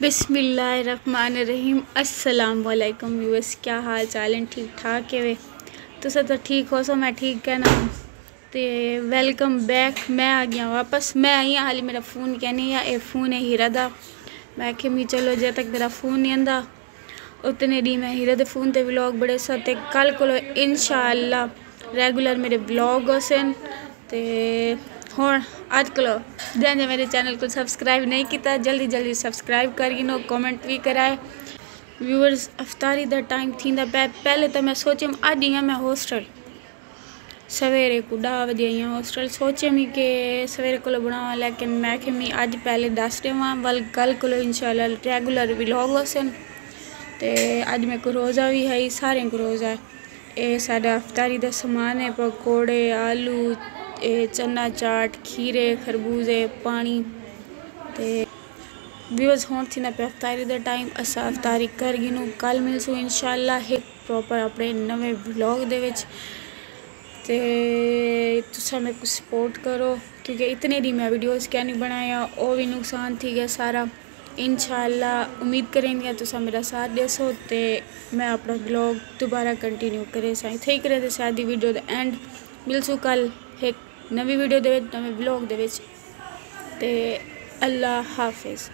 बिस्मिल्लाहिर्रहमानिर्रहीम। अस्सलाम वालेकुम व्यूअर्स, क्या हाल चाल है? ठीक ठाक है वे तुस तो ठीक हो? सो मैं ठीक है ना। तो वेलकम बैक। मैं आ गया वापस। मैं आई हाँ, हाली मेरा फ़ोन क्या नहीं है, फ़ोन है हीरा दा। मैं आखे मी चलो जब तक मेरा फ़ोन नहीं आंदा उतने डी मैं हीरा दे फ़ोन ते व्लॉग बड़े साथे कल को इंशाअल्लाह रेगुलर मेरे व्लॉग होसन। ते हुण अज कलो जैसे मेरे चैनल को सब्सक्राइब नहीं किया जल्दी जल्दी सब्सक्राइब कर गिनो, कमेंट भी कराए। व्यूअर्स अफ्तारी दा टाइम थींदा पे। पहले तो मैं सोचे अज ही मैं हॉस्टल सवेरे को 10 बजे आई हॉस्टल। सोचे मी के सवेरे को बनावा, लेकिन मैं कि मी अज पहले दस देवा वल कल को इंशाल्लाह रेगुलर व्लॉग होसन। ते अज मेरे को रोज़ा भी है, सारे को रोज़ा है। ये साडा अफ्तारी दा समान है, पकौड़े, आलू, चना चाट, खीरे, खरबूजे, पानी। ते व्यूअर्स होण थी ना पे अफ्तारी दा टाइम असा अफ्तारी कर गिनू। कल मिलसू इंशाल्लाह एक प्रॉपर अपने नवे व्लॉग दे विच। ते तुसा मेरे को सपोर्ट करो क्योंकि इतने दी मैं वीडियोस क्या नहीं बनाया, वो भी नुकसान थी गया सारा। इंशाल्लाह उम्मीद करेंगे तुसा मेरा साथ देसो ते मैं अपना व्लॉग दोबारा कंटिन्यू करे साई थी करे ते शादी वीडियो द एंड मिलसू कल एक नवी वीडियो दे नवे व्लॉग दे विच। ते अल्लाह हाफिज़।